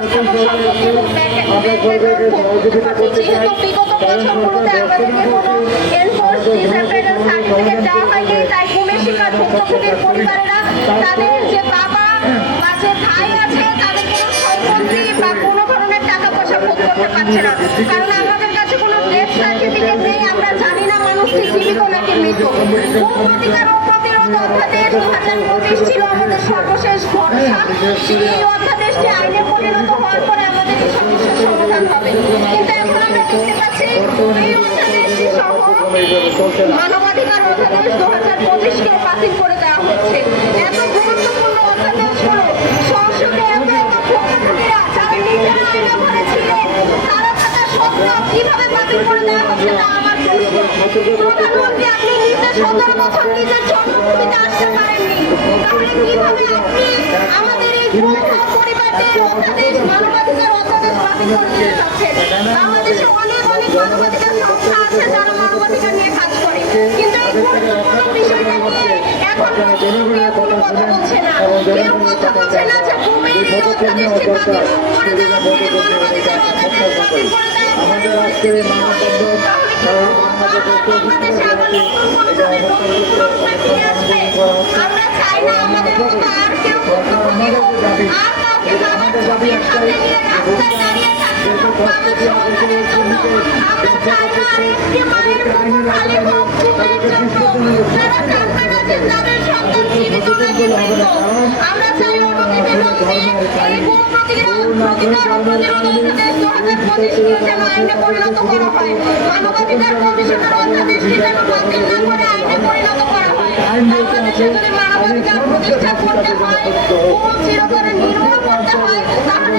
এবং সম্পত্তি এবং যেহেতু বিগত বছরগুলোতে আমাদেরকে কোনো এনফোর্স ডিসঅ্যাপিয়ারেন্স সার্টিফিকেট দেওয়া হয়নি, তাই গুমের শিকার ভুক্তভোগীর পরিবারেরা তাদের যে বাবা বা যে ভাই আছে তাদের কোনো সম্পত্তি বা কোনো ধরনের টাকা পয়সা ভোগ করতে পারছে না, কারণ আমাদের কাছে কোনো ডেথ সার্টিফিকেট নেই। আমরা জানি না মানুষটি জীবিত নাকি মৃত। গুম প্রতিকার ও প্রতিরোধ অধ্যাদেশ 2025 ছিল আমাদের সর্বশেষ ভরসা। এই অধ্যাদেশটি আইনে পরিণত হওয়ার পরে আমাদের এই সমস্যার সমাধান হবে, কিন্তু এখন আমরা দেখতে পাচ্ছি এই অধ্যাদেশটি সহ মানবাধিকার অধ্যাদেশ 2025-কেও বাতিল করে দেওয়া হচ্ছে। এত গুরুত্বপূর্ণ অধ্যাদেশগুলো সংসদে এত ভুক্তভোগীরা যারা নিজেরা আইনা করেছিলেন তারা থাকা সত্ত্বেও কিভাবে বাতিল করে দেওয়া হচ্ছে তা আমার প্রশ্ন। প্রধানমন্ত্রী, আপনি নিজে 17 বছর নিজের জন্মভূমিতে আসতে পারেননি, তাহলে কিভাবে আপনি আমাদের এই পরিবারদের অধ্যাদেশ মানবাধিকার অধ্যাদেশ বাতিল করে দিতে চাচ্ছেন? বাংলাদেশে অনেক মানবাধিকার সংস্থা আছে যারা মানবাধিকার নিয়ে কাজ করে, কিন্তু এই গুরুত্বপূর্ণ বিষয়টা নিয়ে এখন কেউ কোনো কথা বলছে না। কেউ কথা বলছে না যে ভূমি এই অধ্যাদেশটি বাতিল করে দেওয়া হচ্ছে, মানবাধিকার অধ্যাদেশ বাতিল করে দেওয়া আমাদের আজকের এই মানববন্ধন বাংলাদেশে আবার নতুন কোনো ধরনের নতুন প্রশ্ন নিয়ে আসবে। আমরা চাই না আমাদের মতো আর কেউ ভুক্তভোগী হোক, আর কাউকে বাবার ছবির হাতে নিয়ে রাস্তায় দাঁড়িয়ে থাকতে হোক বাবার সন্তানের জন্য। আমরা চাই না আর একটি মায়ের বুক খালি হোক ঘুমের জন্য। যারা সন্তান আছেন তাদের সন্তান জীবিত নাকি মৃত। আমরা চাই অনতিবিলম্বে এই গুম প্রতিকার ও প্রতিরোধ অধ্যাদেশ 2025-কে যেন আইনে পরিণত করা হয়। মানবাধিকার কমিশনের অধ্যাদেশটি যেন বাতিল না করে আইনে পরিণত করা হয়। বাংলাদেশে যদি মানবাধিকার প্রতিষ্ঠা করতে হয়, গুম চিরতরে নির্মূল করতে হয়, তাহলে